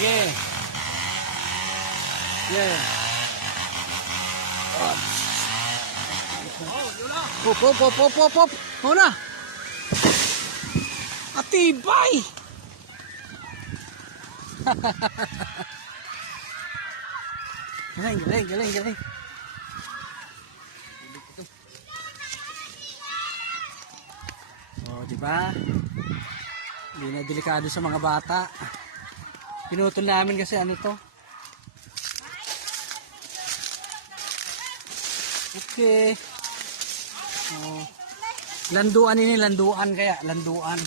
Yeah. Yeah. Hop, hop, hop, hop, hop, hop. Muna. Atibay. Galing, galing, galing, galing. Oh, di ba? Hindi na delikado sa mga bata. Pinutol namin kasi ano to. Okay. Oh. Landuan ini, landuan kaya, landuan.